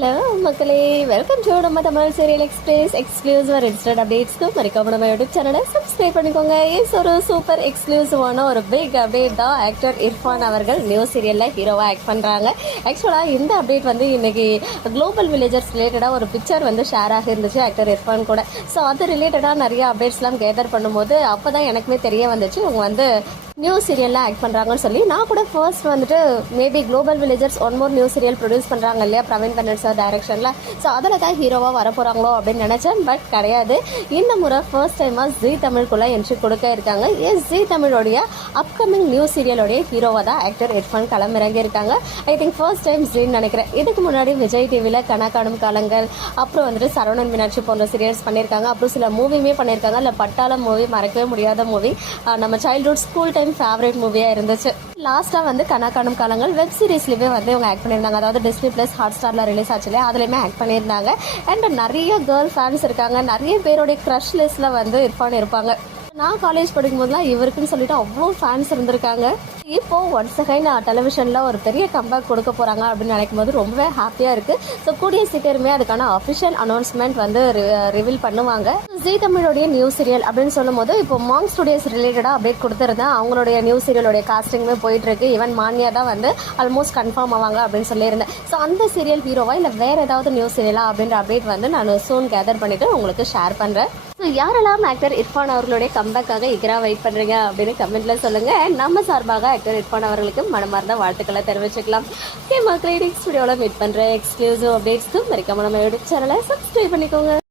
Hello மக்களே. Welcome to நம்ம Tamil serial express exclusive registered அப்டேட்ஸ்க்கு மறக்காம நம்ம யூடியூப் சேனலை சப்ஸ்கிரைப் பண்ணிக்கோங்க. இஸ் ஒரு சூப்பர் எக்ஸ்க்ளூசிவான ஒரு பிக் அப்டேட் தான் ஆக்டர் இர்ஃபான் அவர்கள் நியூ சீரியலில் ஹீரோவாக ஆக்ட் பண்ணுறாங்க ஆக்சுவலாக இந்த அப்டேட் வந்து இன்னைக்கு குளோபல் வில்லேஜர்ஸ் ரிலேட்டடாக ஒரு பிக்சர் வந்து ஷேர் ஆகிருந்துச்சு ஆக்டர் இர்ஃபான் கூட. ஸோ அது ரிலேட்டடாக நிறைய அப்டேட்ஸ்லாம் கேதர் பண்ணும்போது அப்போ தான் எனக்குமே தெரிய வந்துச்சு. இவங்க வந்து நியூ சீரியல்லாம் ஆக்ட் பண்ணுறாங்கன்னு சொல்லி. நான் கூட ஃபர்ஸ்ட் வந்துட்டு maybe global villagers one more new serial produce பண்ணுறாங்க இல்லையா? பிரவீன் கண்ணன் சார் டைரக்ஷனில் ஸோ அதில் தான் ஹீரோவாக வரப்போகிறாங்களோ அப்படின்னு நினச்சேன். பட் கிடையாது. இந்த முறை ஃபர்ஸ்ட் டைமாக ஜி தமிழ்குள்ளே என்ட்ரி கொடுக்க இருக்காங்க. எஸ் ஜி தமிழோடைய அப்கமிங் நியூ சீரியலோடைய ஹீரோவாக தான் ஆக்டர் இர்ஃபான் களமிறங்கி இருக்காங்க ஐ திங்க் ஃபர்ஸ்ட் டைம் ஜின்னு நினைக்கிறேன். இதுக்கு முன்னாடி விஜய் டிவியில் கணக்காணும் காணும் காலங்கள் அப்புறம் வந்துட்டு சரவணன் மீனாட்சி போன்ற சீரியல்ஸ் பண்ணியிருக்காங்க. அப்புறம் சில மூவியுமே பண்ணியிருக்காங்க. இல்லை பட்டாளம் மூவி மறக்கவே முடியாத மூவி நம்ம சைல்ட்ஹுட் ஸ்கூல் டைம் ஃபேவரட் மூவியாக இருந்துச்சு. லாஸ்ட்டாக வந்து கனா காணும் காலங்கள் வெப் சீரிஸ்லேயே வந்து இவங்க ஆக்ட் பண்ணியிருந்தாங்க. அதாவது டிஸ்னி ப்ளஸ் ஹாட் ஸ்டாரில் ரிலீஸ் ஆச்சு இல்லையா அதுலேயுமே ஆக்ட் பண்ணியிருந்தாங்க. அண்ட் நிறைய கேர்ள் ஃபேன்ஸ் இருக்காங்க. நிறைய பேருடைய க்ரஷ் லிஸ்ட்டில் வந்து இருப்பான்னு இருப்பாங்க. நான் காலேஜ் படிக்கும்போதுலாம் இவருக்குன்னு சொல்லிட்டு அவ்வளோ ஃபேன்ஸ் இருந்திருக்காங்க. இப்போ ஒன்ஸ் அகைன் டெலிவிஷனில் ஒரு பெரிய கம்பேக் கொடுக்க போகிறாங்க அப்படின்னு நினைக்கும் போது ரொம்பவே ஹாப்பியாக இருக்குது ஸோ கூடிய சீக்கிரமே அதுக்கான அஃபிஷியல் அனௌன்ஸ்மெண்ட் வந்து ரிவீல் பண்ணுவாங்க. ஜி தமிழோடைய நியூ சீரியல் அப்படின்னு சொல்லும்போது இப்போ மாங் ஸ்டுடியோஸ் ரிலேட்டடாக அப்டேட் கொடுத்துருந்தேன். அவங்களுடைய நியூ சீரியலுடைய காஸ்டிங்குமே போயிட்டு இருக்கு ஈவன் மானியா தான் வந்து ஆல்மோஸ்ட் கன்ஃபார்ம் ஆவாங்க அப்படின்னு சொல்லியிருந்தேன். ஸோ அந்த சீரியல் ஹீரோவா இல்லை வேற ஏதாவது நியூ சீரியலா அப்படின்ற அப்டேட் வந்து நான் சூன் கேதர் பண்ணிட்டு உங்களுக்கு ஷேர் பண்ணுறேன் ஸோ யாரெல்லாம் ஆக்டர் இர்ஃபான் அவர்களுடைய கம்பேக்காக இகரா வெயிட் பண்ணுறீங்க அப்படின்னு கமெண்ட்ல சொல்லுங்க. நம்ம சார்பாக ஆக்டர் இர்ஃபான் அவர்களுக்கு மனமார்ந்த வாழ்த்துக்களை தெரிவிச்சுக்கலாம். ஓகே மக்கள் ஸ்டுடியோவில் மீட் பண்ணுற எக்ஸ்க்ளூசிவ் அப்டேட்ஸ்க்கு மறக்காம நம்ம யூடியூப் சேனலை சப்ஸ்கிரைப் பண்ணிக்கோங்க.